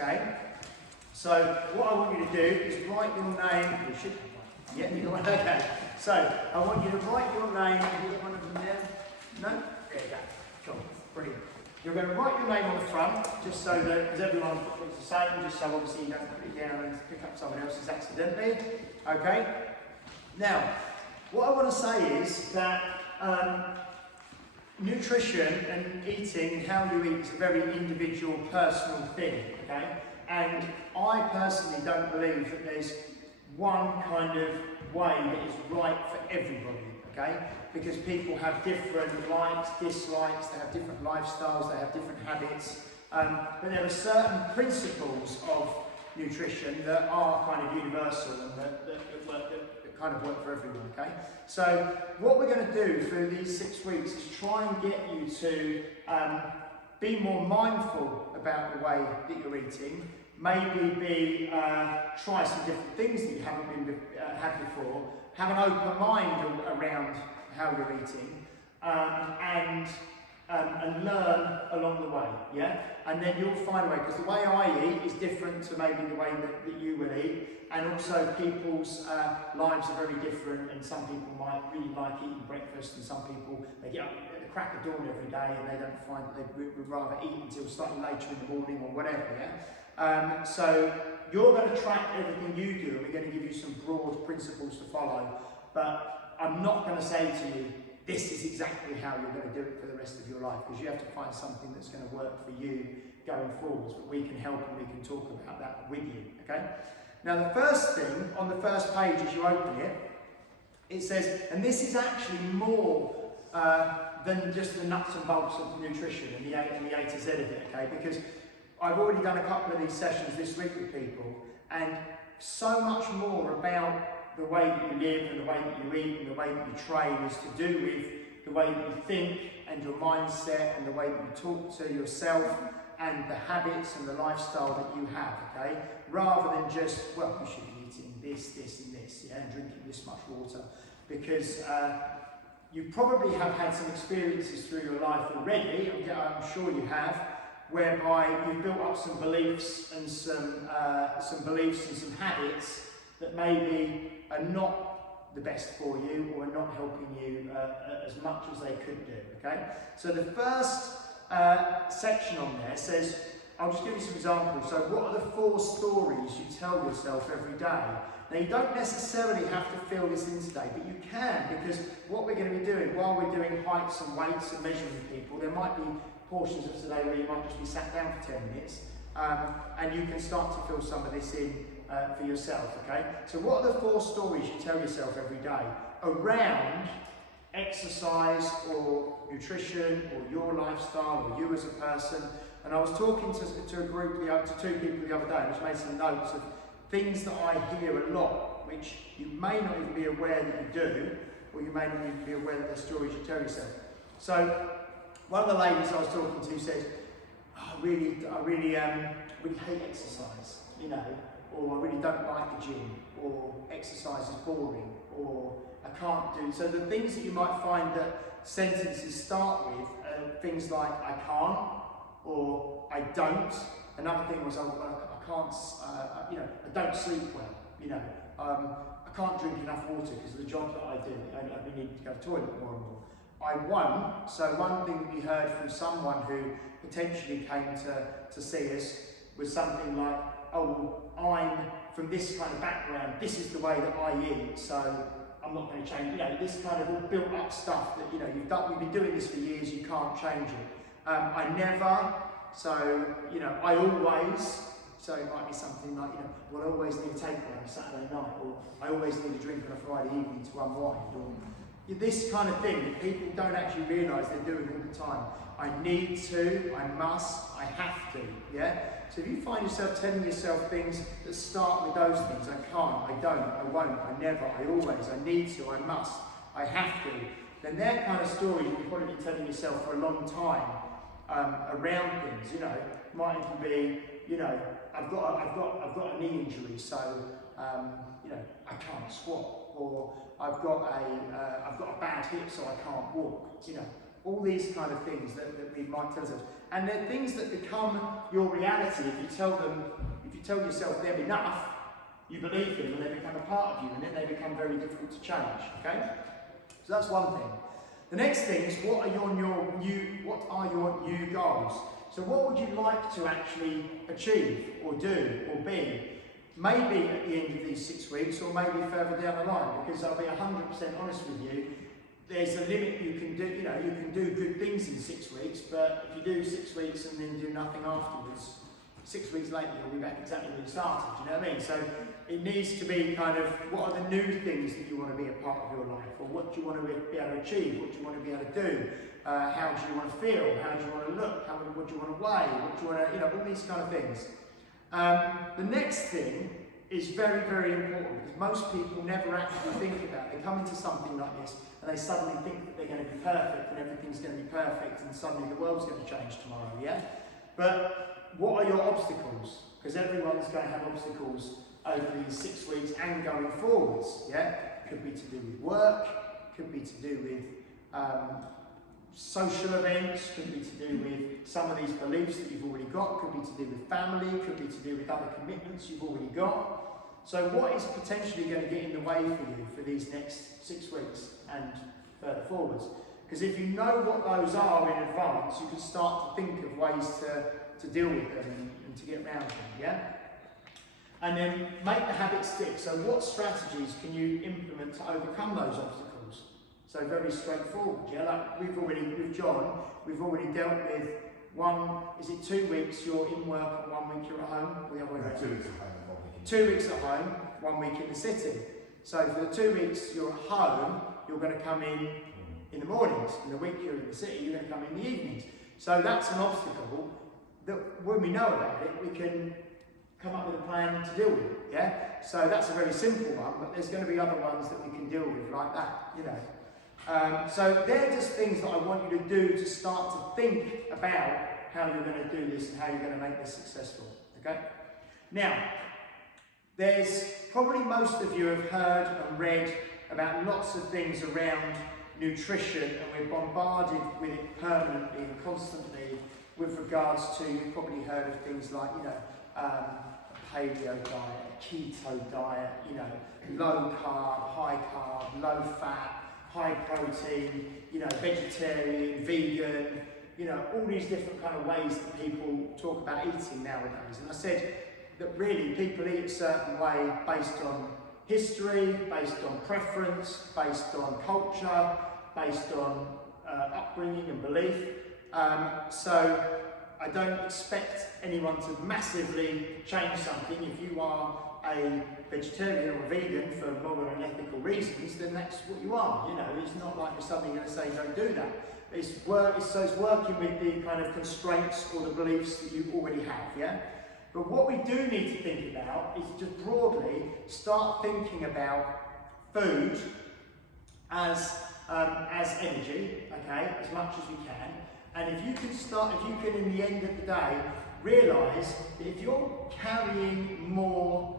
okay? So what I want you to do is write your name. You should, yeah, you got one, okay. So I want you to write your name. Have you got one of them there? No? There you go. Cool, brilliant. You're going to write your name on the front, just so that, because everyone is the same, just so obviously you don't put it down and pick up someone else's accidentally. Okay? Now, what I want to say is that nutrition and eating and how you eat is a very individual, personal thing, okay? And I personally don't believe that there's one kind of way that is right for everybody, okay? Because people have different likes, dislikes, they have different lifestyles, they have different habits, but there are certain principles of nutrition that are kind of universal and that kind of work for everyone, okay? So what we're going to do through these 6 weeks is try and get you to be more mindful about the way that you're eating, maybe try some different things that you haven't had before, have an open mind around how you're eating, and learn along the way, yeah? And then you'll find a way, because the way I eat is different to maybe the way that you will eat, and also people's lives are very different, and some people might really like eating breakfast, and some people, they get up at the crack of dawn every day and they don't find that they would rather eat until slightly later in the morning or whatever, yeah? So you're going to track everything you do, and we're going to give you some broad principles to follow, but I'm not going to say to you, this is exactly how you're going to do it for the rest of your life, because you have to find something that's going to work for you going forwards, but we can help and we can talk about that with you, okay? Now the first thing, on the first page as you open it, it says, and this is actually more than just the nuts and bolts of nutrition and the A to Z of it, okay? Because I've already done a couple of these sessions this week with people, and so much more about the way that you live and the way that you eat and the way that you train is to do with the way that you think and your mindset and the way that you talk to yourself and the habits and the lifestyle that you have, okay? Rather than just, well, you should be eating this, this and this, yeah, and drinking this much water. Because you probably have had some experiences through your life already, I'm sure you have, whereby you've built up some beliefs and some habits that maybe are not the best for you or are not helping you as much as they could do, okay? So the first section on there says, I'll just give you some examples. So what are the 4 stories you tell yourself every day? Now you don't necessarily have to fill this in today, but you can, because what we're going to be doing while we're doing heights and weights and measuring people, there might be portions of today where you might just be sat down for 10 minutes and you can start to fill some of this in for yourself, okay? So what are the 4 stories you tell yourself every day around exercise or nutrition or your lifestyle or you as a person? And I was talking to a group, to 2 people the other day, and I just made some notes of things that I hear a lot, which you may not even be aware that you do, or you may not even be aware that they're stories you tell yourself. So one of the ladies I was talking to said, oh, I really hate exercise, you know, or I really don't like the gym, or exercise is boring, or I can't do. So the things that you might find that sentences start with are things like I can't, or I don't. Another thing was I can't, you know, I don't sleep well, you know, I can't drink enough water because of the job that I do. I've been needing to go to the toilet more and more. I won't. So one thing that we heard from someone who potentially came to see us was something like, oh, I'm from this kind of background, this is the way that I eat, so I'm not going to change. You know, this kind of all built up stuff that, you know, you've been doing this for years, you can't change it. I never, so, you know, I always, so it might be something like, you know, well, I always need a takeaway on a Saturday night, or I always need a drink on a Friday evening to unwind, or this kind of thing that people don't actually realise they're doing all the time. I need to, I must, I have to, yeah? So if you find yourself telling yourself things that start with those things, I can't, I don't, I won't, I never, I always, I need to, I must, I have to, then that kind of story you've probably been telling yourself for a long time around things, you know. It might even be, you know, I've got a knee injury, so you know, I can't squat, or I've got a bad hip, so I can't walk, you know. All these kind of things that we might tell ourselves. And they're things that become your reality if you tell yourself they're enough, you believe them and they become a part of you, and then they become very difficult to change, okay? So that's one thing. The next thing is what are your new goals? So what would you like to actually achieve or do or be? Maybe at the end of these 6 weeks, or maybe further down the line, because I'll be 100% honest with you, there's a limit you can do. You know, you can do good things in 6 weeks, but if you do 6 weeks and then do nothing afterwards, 6 weeks later you'll be back exactly where you started. Do you know what I mean? So it needs to be kind of, what are the new things that you want to be a part of your life, or what do you want to be able to achieve, what do you want to be able to do, how do you want to feel, how do you want to look, what do you want to weigh, what do you want to, all these kind of things. The next thing is very, very important, because most people never actually think about it. They come into something like this and they suddenly think that they're going to be perfect and everything's going to be perfect and suddenly the world's going to change tomorrow, yeah? But what are your obstacles? Because everyone's going to have obstacles over these 6 weeks and going forwards, yeah? Could be to do with work, could be to do with social events, could be to do with some of these beliefs that you've already got, could be to do with family, could be to do with other commitments you've already got. So what is potentially going to get in the way for you for these next 6 weeks and further forwards? Because if you know what those are in advance, you can start to think of ways to deal with them and to get around them, yeah? And then make the habit stick. So what strategies can you implement to overcome those obstacles? So very straightforward, yeah? Like with John, we've already dealt with 2 weeks you're in work and 1 week you're at home? Or the other way around? 2 weeks at home and 1 week in 2 weeks at home, 1 week in the city. So for the 2 weeks you're at home, you're going to come in the mornings. In the week you're in the city, you're going to come in the evenings. So that's an obstacle that when we know about it, we can come up with a plan to deal with, yeah? So that's a very simple one, but there's going to be other ones that we can deal with like that, So they're just things that I want you to do to start to think about how you're going to do this and how you're going to make this successful, okay? Now, there's probably most of you have heard and read about lots of things around nutrition, and we're bombarded with it permanently and constantly with regards to, you've probably heard of things like, a paleo diet, a keto diet, low carb, high carb, low fat, high protein, vegetarian, vegan, all these different kind of ways that people talk about eating nowadays. And I said that really people eat a certain way based on history, based on preference, based on culture, based on upbringing and belief. So I don't expect anyone to massively change something. If you are a vegetarian or a vegan for moral and ethical reasons, then that's what you are. It's not like you're suddenly going to say don't do that. It's working with the kind of constraints or the beliefs that you already have, yeah? But what we do need to think about is just broadly start thinking about food as energy, okay, as much as you can. And if you can in the end of the day realise that if you're carrying more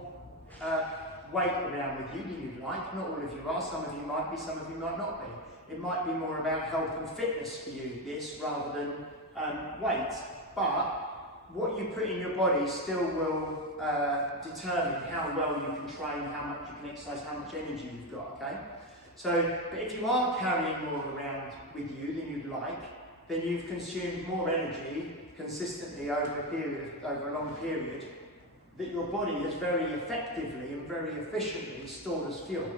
weight around with you than you'd like, not all of you are, some of you might be, some of you might not be. It might be more about health and fitness for you, this, rather than weight. But what you put in your body still will determine how well you can train, how much you can exercise, how much energy you've got, okay? So, but if you are carrying more around with you than you'd like, then you've consumed more energy consistently over a long period, that your body has very effectively and very efficiently stored as fuel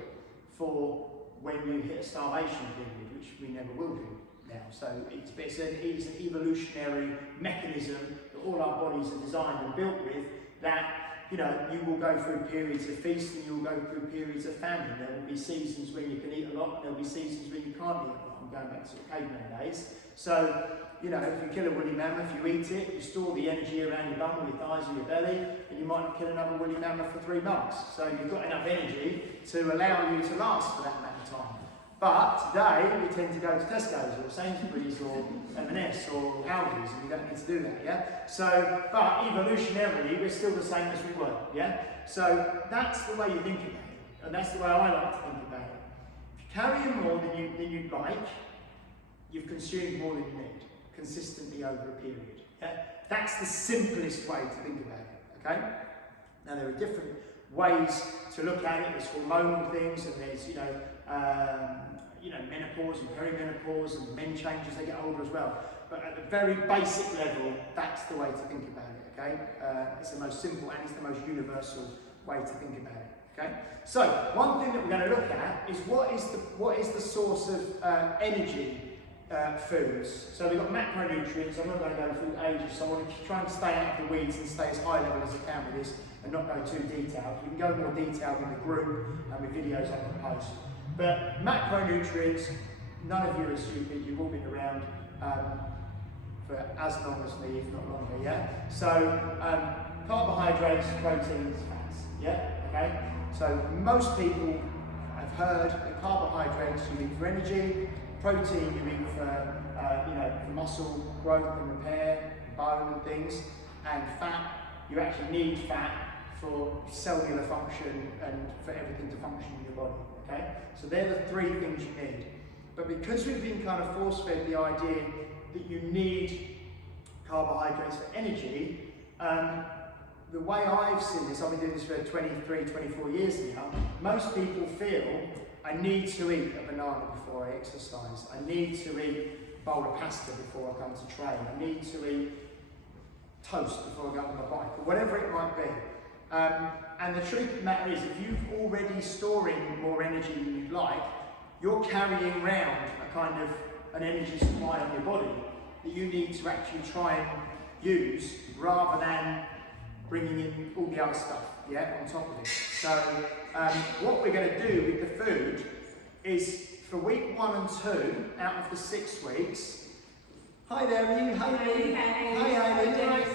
for when you hit a starvation period, which we never will do now. So it's an evolutionary mechanism that all our bodies are designed and built with, that you will go through periods of feast and you will go through periods of famine. There will be seasons when you can eat a lot, and there will be seasons when you can't eat a lot. I'm going back to caveman days. So, if you kill a woolly mammoth, you eat it, you store the energy around your bum or your thighs or your belly, and you might not kill another woolly mammoth for 3 months. So you've got enough energy to allow you to last for that amount of time. But today, we tend to go to Tesco's or Sainsbury's or M&S or Aldi's, and we don't need to do that, yeah? So, but evolutionarily, we're still the same as we were, yeah? So that's the way you think about it, and that's the way I like to think about it. If you carry more than you'd like, you've consumed more than you need consistently over a period. Yeah? That's the simplest way to think about it. Okay? Now there are different ways to look at it. There's hormonal things, and there's menopause and perimenopause, and men change as they get older as well. But at the very basic level, that's the way to think about it. Okay? It's the most simple and it's the most universal way to think about it. Okay? So one thing that we're going to look at is what is the source of energy foods. So we've got macronutrients. I'm not going to go through ages, so I want to try and stay out of the weeds and stay as high level as I can with this and not go too detailed. We can go more detailed in the group and with videos I can post. But macronutrients, none of you are stupid. You've all been around for as long as me, if not longer. Yeah. So carbohydrates, proteins, fats. Yeah. Okay. So most people have heard that carbohydrates you need for energy. Protein you need for for muscle growth and repair, bone and things, and fat you actually need fat for cellular function and for everything to function in your body. Okay, so they're the three things you need. But because we've been kind of force-fed the idea that you need carbohydrates for energy, the way I've seen this, I've been doing this for 23, 24 years now, most people feel I need to eat a banana before I exercise. I need to eat a bowl of pasta before I come to train. I need to eat toast before I go on my bike, or whatever it might be. And the truth of the matter is, if you're already storing more energy than you'd like, you're carrying around a kind of an energy supply on your body that you need to actually try and use rather than bringing in all the other stuff, on top of it. So what we're going to do with the food is for week 1 and 2 out of the 6 weeks. Hi there, are you? Hi, Lee. Hi, Lee.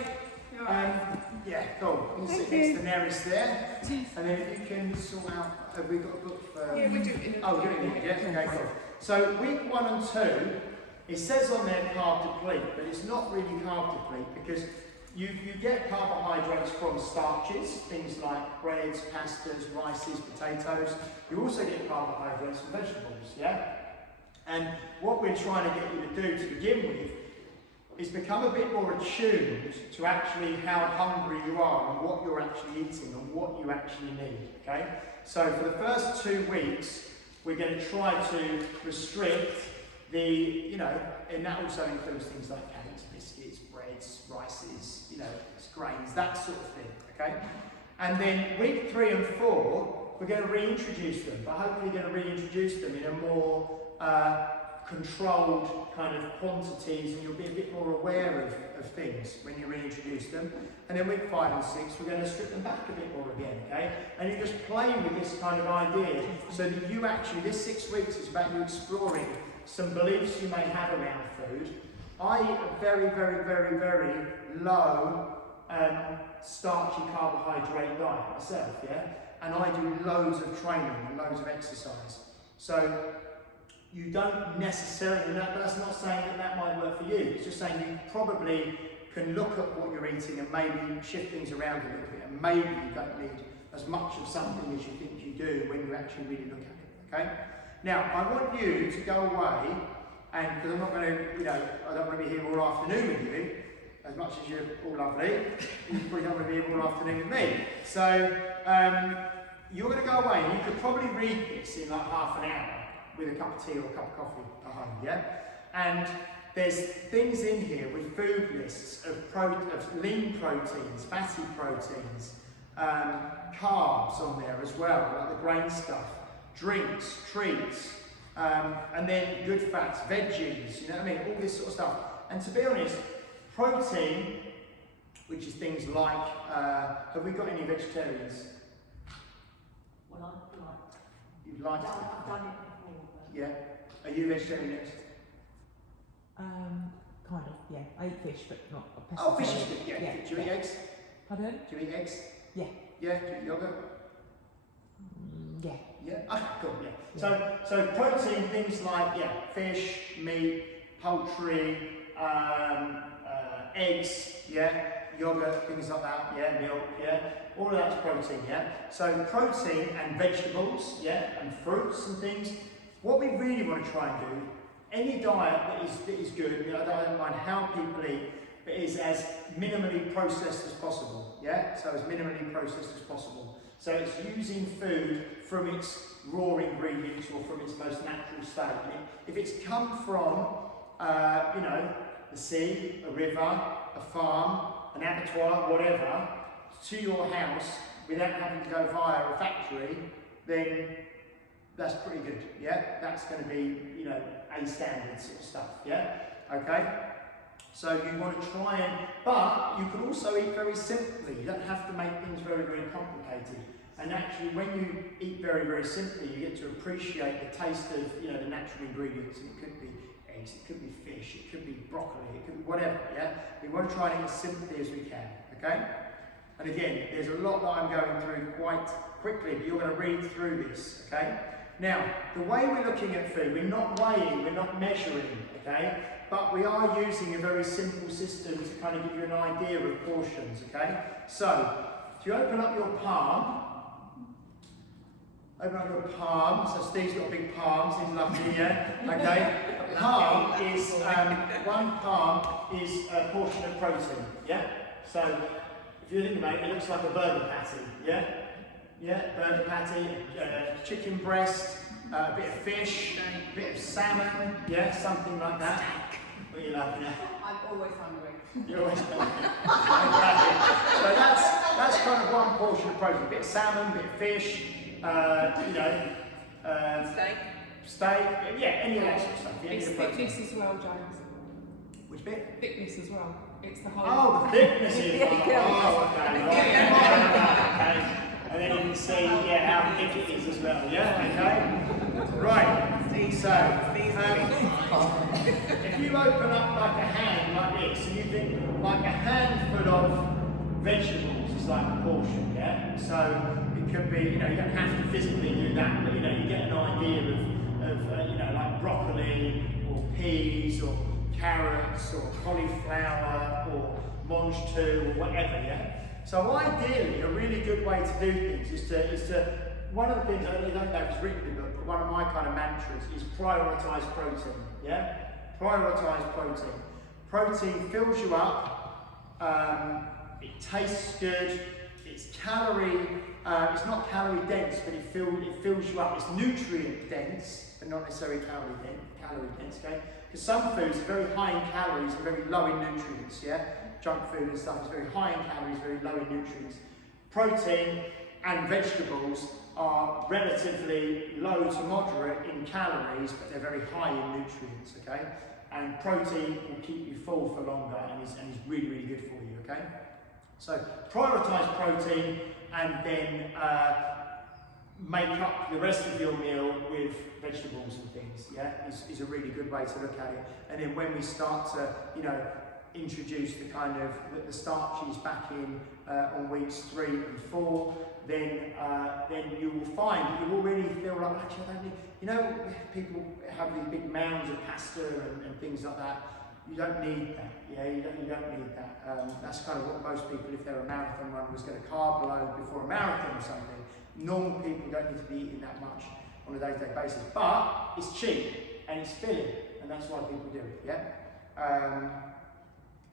Yeah, cool. You can sit next to Neris there. And then if you can sort out, have we got a book for... Yeah, we're doing it. Oh, doing it, yeah? Okay, cool. So week 1 and 2, it says on there carb deplete, but it's not really carb deplete because you get carbohydrates from starches, things like breads, pastas, rices, potatoes. You also get carbohydrates from vegetables, yeah? And what we're trying to get you to do to begin with is become a bit more attuned to actually how hungry you are and what you're actually eating and what you actually need, okay? So for the first 2 weeks, we're going to try to restrict the, and that also includes things like cakes, biscuits, breads, rices, grains, that sort of thing, okay? And then week 3 and 4, we're going to reintroduce them, but hopefully we're going to reintroduce them in a more controlled kind of quantities, and you'll be a bit more aware of things when you reintroduce them. And then week 5 and 6, we're going to strip them back a bit more again, okay? And you're just playing with this kind of idea so that you actually, this 6 weeks is about you exploring some beliefs you may have around food. I eat a very, very, very, very low starchy carbohydrate diet myself, yeah? And I do loads of training and loads of exercise. So you don't necessarily, but that's not saying that might work for you. It's just saying you probably can look at what you're eating and maybe shift things around a little bit, and maybe you don't need as much of something as you think you do when you actually really look at it, okay? Now, I want you to go away, and because I'm not going to, I don't want to be here all afternoon with you, as much as you're all lovely, you probably don't want to be here all afternoon with me. So, you're going to go away, and you could probably read this in like half an hour with a cup of tea or a cup of coffee at home, yeah? And there's things in here with food lists of lean proteins, fatty proteins, carbs on there as well, like the grain stuff, drinks, treats, and then good fats, veggies, all this sort of stuff. And to be honest, protein, which is things like, have we got any vegetarians? Well, You'd like to? I've done it before. Yeah. Are you vegetarian next? Kind of, yeah. I eat fish, but not a pescatarian. Oh, fish is good, yeah. Do you eat eggs? Pardon? Do you eat eggs? Yeah. Yeah, do you eat yogurt? Yeah. Yeah? Okay, cool, yeah. So protein, things like, fish, meat, poultry, eggs, yogurt, things like that, milk, all of that's protein, So protein and vegetables, and fruits and things. What we really want to try and do any diet that is good, you know, I don't mind how people eat, but is as minimally processed as possible, yeah? So as minimally processed as possible. So it's using food from its raw ingredients or from its most natural state. And if it's come from, you know, the sea, a river, a farm, an abattoir, whatever, to your house without having to go via a factory, then that's pretty good, yeah? That's going to be, you know, a standard sort of stuff, yeah? Okay? So you want to try and, but you can also eat very simply. You don't have to make things very, very complicated. And actually, when you eat very, very simply, you get to appreciate the taste of, you know, the natural ingredients. It could be eggs, it could be fish, it could be broccoli, it could be whatever, yeah? We want to try and eat as simply as we can, okay? And again, there's a lot that I'm going through quite quickly, but you're going to read through this, okay? Now, the way we're looking at food, we're not weighing, we're not measuring, okay? But we are using a very simple system to kind of give you an idea of portions, okay? So, if you open up your palm, so Steve's got big palms, he's lucky, yeah? Okay? A palm is, one palm is a portion of protein, yeah? So, if you think about it, it looks like a burger patty, yeah? Yeah, burger patty, chicken breast, a bit of fish, a bit of salmon, yeah, something like that. What are you laughing at? I'm always hungry. You're always hungry. Okay. So that's kind of one portion of protein. A bit of salmon, a bit of fish, you know, steak, yeah, any of that sort of stuff. Yeah, It's thickness as well, James. Which bit? Thickness as well. It's the whole. Oh, the thickness is Yeah, oh, okay, right. Okay. And then you can see, yeah, how thick it is as well, yeah, okay? Right, so, if you open up like a hand like this, and you think like a handful of vegetables is like a portion, yeah? So, it could be, you know, you don't have to physically do that, but, you know, you get an idea of you know, like broccoli, or peas, or carrots, or cauliflower, or mange tout, or whatever, yeah? So ideally, a really good way to do things is to one of the things, I don't know if it's written in the book, but one of my kind of mantras is prioritise protein, yeah? Prioritise protein. Protein fills you up, it tastes good, it's not calorie dense, but it fills you up. It's nutrient dense, but not necessarily calorie dense, okay? Because some foods are very high in calories and very low in nutrients, yeah? Junk food and stuff is very high in calories, very low in nutrients. Protein and vegetables are relatively low to moderate in calories, but they're very high in nutrients, okay? And protein will keep you full for longer and is really, really good for you, okay? So prioritise protein and then make up the rest of your meal with vegetables and things, yeah? Is a really good way to look at it. And then when we start to, you know, introduce the kind of the starches back in on weeks 3 and 4, then you will find that you will really feel like, actually, I don't need, you know, people have these big mounds of pasta and things like that. You don't need that, yeah, you don't need that. That's kind of what most people, if they're a marathon runners, get a carb load before a marathon or something. Normal people don't need to be eating that much on a day-to-day basis, but it's cheap and it's filling, and that's why people do it, yeah.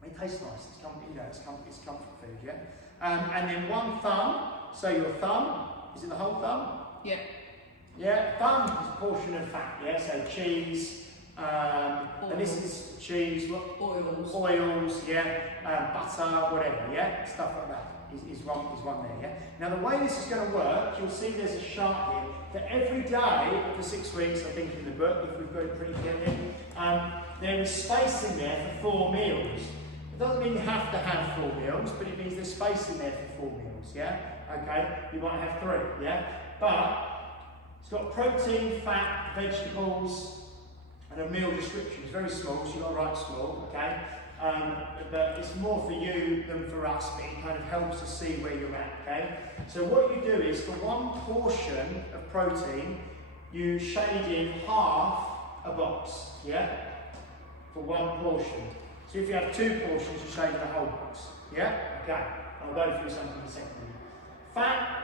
It tastes nice, it's comfort food, yeah? And then one thumb, so your thumb, is it the whole thumb? Yeah. Yeah, thumb is a portion of fat, yeah? So cheese, and this is cheese, what? Oils, yeah? Butter, whatever, yeah? Stuff like that is one there, yeah? Now the way this is going to work, you'll see there's a chart here, that every day for 6 weeks, I think in the book, if we've got it pretty clearly, there is space in there for 4 meals. It doesn't mean you have to have 4 meals, but it means there's space in there for 4 meals, yeah? Okay, you might have 3, yeah? But it's got protein, fat, vegetables, and a meal description. It's very small, so you've got to write small, okay? But it's more for you than for us, but it kind of helps us see where you're at, okay? So what you do is, for one portion of protein, you shade in half a box, yeah? For one portion. So if you have 2 portions, you shade the whole box, yeah? Okay, I'll go through something in a second. Fat,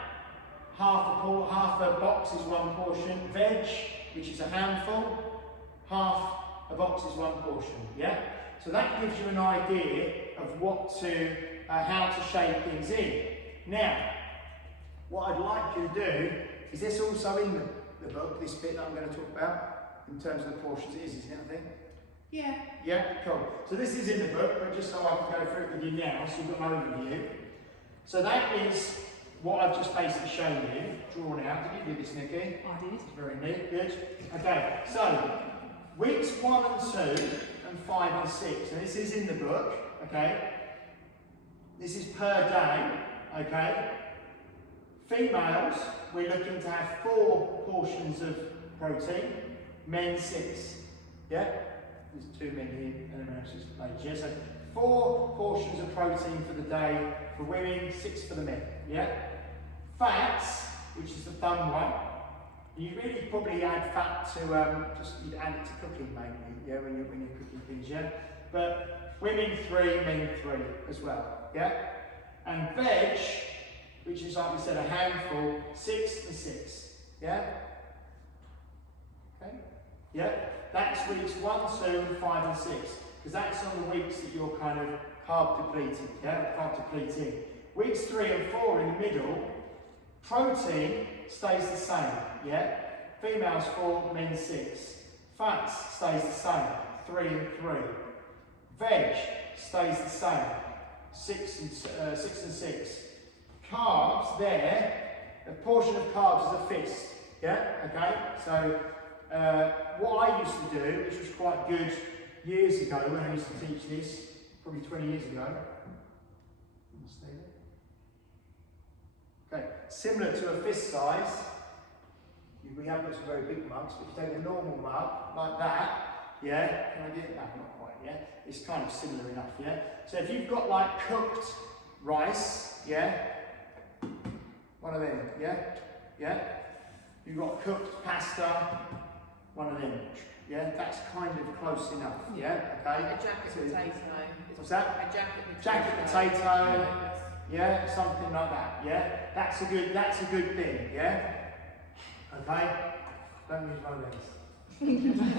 half a box is 1 portion. Veg, which is a handful, half a box is 1 portion, yeah? So that gives you an idea of what to, how to shape things in. Now, what I'd like you to do, is this also in the book, this bit that I'm going to talk about, in terms of the portions? It is, isn't it, I think? Yeah. Yeah, cool. So this is in the book, but just so I can go through it with you now, so you've got an overview. So that is what I've just basically shown you, drawn out. Did you do this, Nikki? I did. Very neat, good. Okay, so weeks 1 and 2 and 5 and 6, and this is in the book, okay? This is per day, okay? Females, we're looking to have 4 portions of protein, men 6, yeah? There's 2 men here, and everyone else is ladies, yeah? So 4 portions of protein for the day for women, 6 for the men, yeah? Fats, which is the done one, you really probably add fat to, you'd add it to cooking mainly, yeah, when you're cooking things, yeah? But women 3, men 3 as well, yeah? And veg, which is like we said, a handful, 6 and 6, yeah? Okay? Yeah? That's weeks 1, 2, and 5 and 6, because that's on the weeks that you're kind of carb depleted, yeah? Carb depleting. Weeks 3 and 4 in the middle, protein stays the same, yeah? Females 4, men 6. Fats stays the same, 3 and 3. Veg stays the same, 6 and 6. Carbs there, a portion of carbs is a fist, yeah? Okay, so what I used to do, which was quite good years ago when I used to teach this, probably 20 years ago. Stay there. Okay, similar to a fist size, we haven't got some very big mugs, but if you take a normal mug like that, yeah, can I get that? Not quite, yeah? It's kind of similar enough, yeah? So if you've got like cooked rice, yeah? One of them, yeah? Yeah? You've got cooked pasta, one of them, yeah? That's kind of close enough, yeah? Okay? A jacket potato. What's that? A jacket potato. Jacket potato, yeah? Something like that, yeah? That's a good thing, yeah? Okay? Don't use one of these. Okay,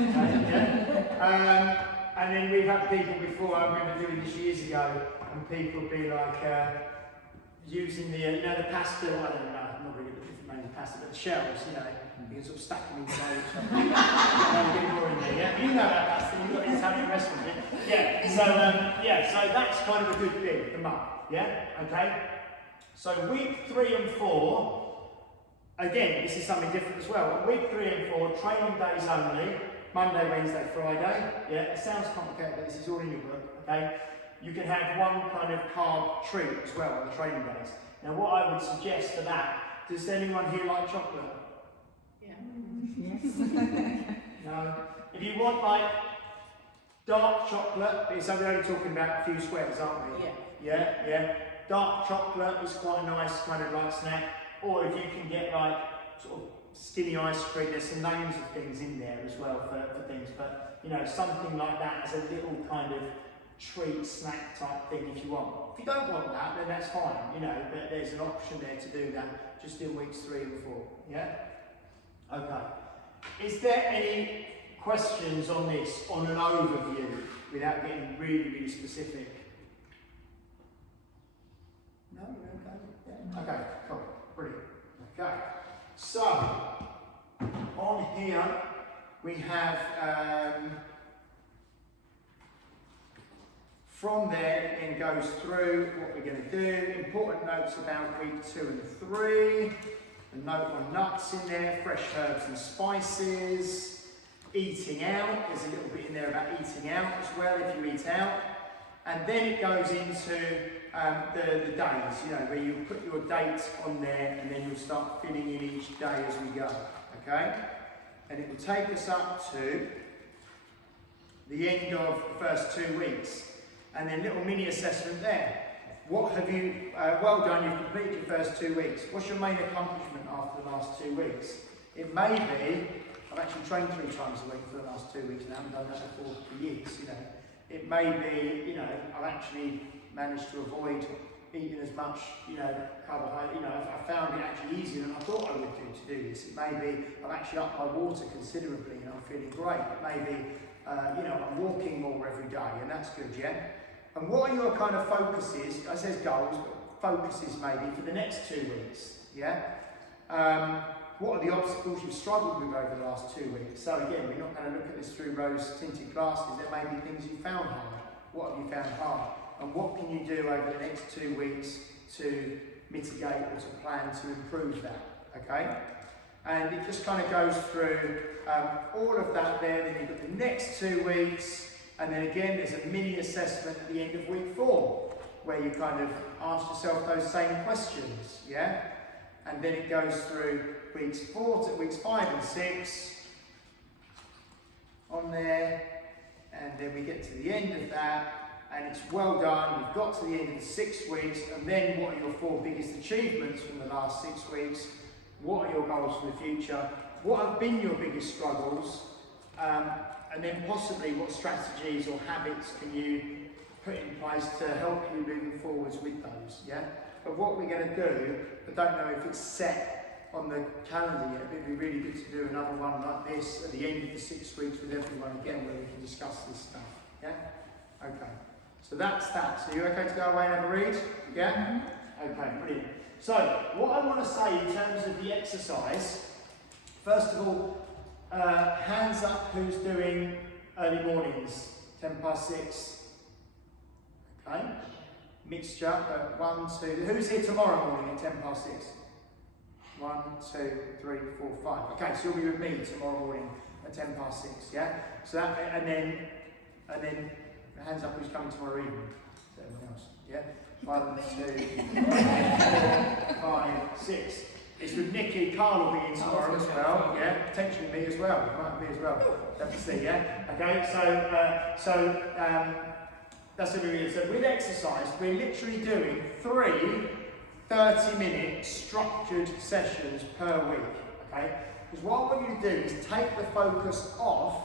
yeah? And then we've had people before, I remember doing this years ago, and people would be like, using the, the pasta, I don't know, I'm not really good at making pasta, but the shells, you can sort of stack them inside each other. A bit more in there, yeah? You know about pasta, you've got Italian restaurant, yeah? So that's kind of a good thing, the mug, yeah? Okay? So week 3 and 4, again, this is something different as well. Week 3 and 4, training days only, Monday, Wednesday, Friday, yeah? It sounds complicated, but this is all in your book, okay? You can have one kind of carb treat as well on the training days. Now what I would suggest for that, does anyone here like chocolate? Yeah. Yes. No? If you want like dark chocolate, so we're only talking about a few squares, aren't we? Yeah. Yeah. Dark chocolate is quite a nice kind of like snack. Or if you can get like sort of skinny ice cream, there's some names of things in there as well for things. But something like that as a little kind of treat, snack type thing if you want. If you don't want that, then that's fine, but there's an option there to do that just in weeks 3 and 4, yeah? Okay. Is there any questions on this, on an overview, without getting really, really specific? No? Okay. Yeah. Okay, cool. Brilliant. Okay. So, on here, we have from there, it then goes through what we're going to do. Important notes about week 2 and 3. A note on nuts in there, fresh herbs and spices. Eating out, there's a little bit in there about eating out as well if you eat out. And then it goes into the days, where you put your date on there and then you'll start filling in each day as we go, okay? And it will take us up to the end of the first 2 weeks. And then little mini assessment there. What have you, well done, you've completed your first 2 weeks. What's your main accomplishment after the last 2 weeks? It may be, I've actually trained 3 times a week for the last 2 weeks now, I haven't done that before for years, It may be, I've actually managed to avoid eating as much, carbohydrate. I found it actually easier than I thought I would do to do this. It may be I've actually upped my water considerably and I'm feeling great. It may be, I'm walking more every day, and that's good, yeah? And what are your kind of focuses, I says goals, but focuses maybe for the next 2 weeks, yeah? What are the obstacles you've struggled with over the last 2 weeks? So again, we're not going to look at this through rose-tinted glasses. There may be things you found hard. What have you found hard? And what can you do over the next 2 weeks to mitigate or to plan to improve that, okay? And it just kind of goes through all of that there. Then you've got the next 2 weeks, and then again there's a mini assessment at the end of week 4, where you kind of ask yourself those same questions, yeah? And then it goes through weeks 5 and 6 on there, and then we get to the end of that, and it's well done. You've got to the end of the 6 weeks, and then what are your 4 biggest achievements from the last 6 weeks? What are your goals for the future? What have been your biggest struggles? And then possibly what strategies or habits can you put in place to help you moving forwards with those, yeah? But what we're going to do, I don't know if it's set on the calendar yet, but it'd be really good to do another one like this at the end of the 6 weeks with everyone again, where we can discuss this stuff, yeah? Okay, so that's that. So you okay to go away and have a read? Yeah? Okay, brilliant. So, what I want to say in terms of the exercise, first of all, hands up who's doing early mornings, 10 past 6. Okay, mixture, but 1, 2, who's here tomorrow morning at 10 past 6? 1, 2, 3, 4, 5. Okay, so you'll be with me tomorrow morning at 10 past 6, yeah? So that, and then hands up who's coming tomorrow evening. Is that everyone else? Yeah? 1, 2, 3, 4, 5, 6. It's with Nikki. Carl will be in tomorrow as well. Yeah, potentially me as well. Might be as well. Have to see. Yeah. Okay. So that's what we're doing. So with exercise, we're literally doing 3 30-minute structured sessions per week. Okay. Because what I want you to do is take the focus off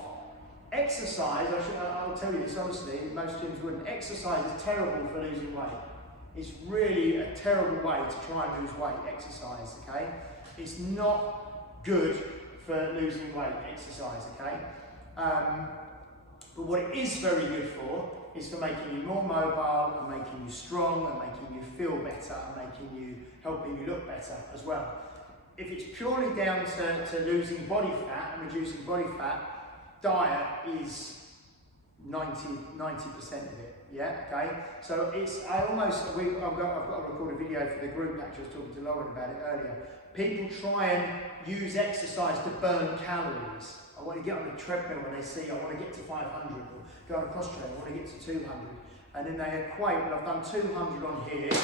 exercise. I'll tell you this honestly. Most gyms wouldn't. Exercise is terrible for losing weight. It's really a terrible way to try and lose weight, exercise, okay? It's not good for losing weight, exercise, okay? But what it is very good for is for making you more mobile and making you strong and making you feel better and helping you look better as well. If it's purely down to losing body fat and reducing body fat, diet is 90% of it, yeah, okay? So I've got to record a video for the group, actually. I was talking to Lauren about it earlier. People try and use exercise to burn calories. I want to get on the treadmill when they see, I want to get to 500, or go on a cross train, I want to get to 200. And then they equate, well, I've done 200 on here, the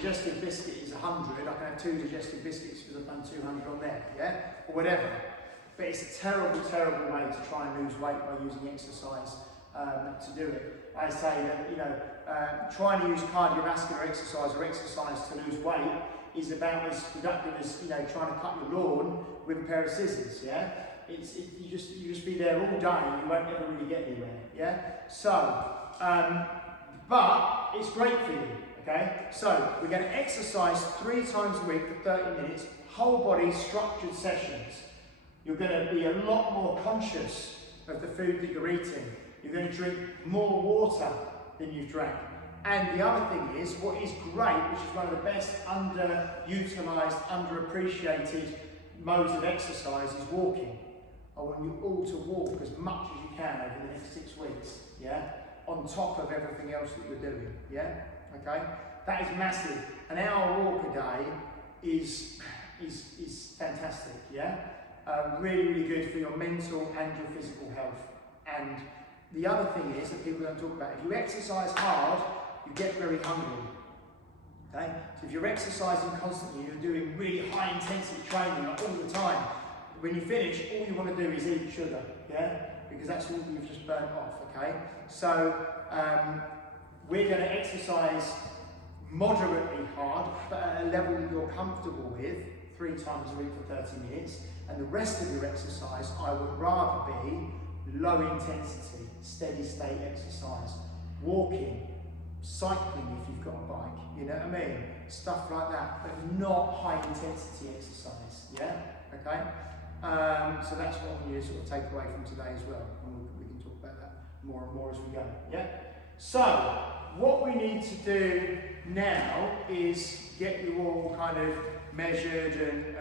digestive biscuit is 100, I can have 2 digestive biscuits because I've done 200 on there, yeah? Or whatever. But it's a terrible, terrible way to try and lose weight by using exercise. To do it. I say that trying to use cardiovascular exercise or exercise to lose weight is about as productive as trying to cut your lawn with a pair of scissors. Yeah, you just be there all day and you won't ever really get anywhere. Yeah, so but it's great for you. Okay, so we're going to exercise 3 times a week for 30 minutes, whole body structured sessions. You're going to be a lot more conscious of the food that you're eating. You're going to drink more water than you've drank. And the other thing is, what is great, which is one of the best underutilised, underappreciated modes of exercise, is walking. I want you all to walk as much as you can over the next 6 weeks, yeah? On top of everything else that you're doing, yeah? Okay? That is massive. An hour walk a day is fantastic, yeah? Really, really good for your mental and your physical health. And the other thing is that people don't talk about, if you exercise hard, you get very hungry. Okay? So if you're exercising constantly, you're doing really high intensity training like all the time, when you finish, all you want to do is eat sugar, yeah? Because that's all you've just burnt off, okay? So we're going to exercise moderately hard, but at a level that you're comfortable with, 3 times a week for 30 minutes, and the rest of your exercise, I would rather be low intensity, steady state exercise, walking, cycling if you've got a bike, you know what I mean? Stuff like that, but not high intensity exercise, yeah? Okay? So that's what we sort of take away from today as well, and we can talk about that more and more as we go, yeah? So, what we need to do now is get you all kind of measured and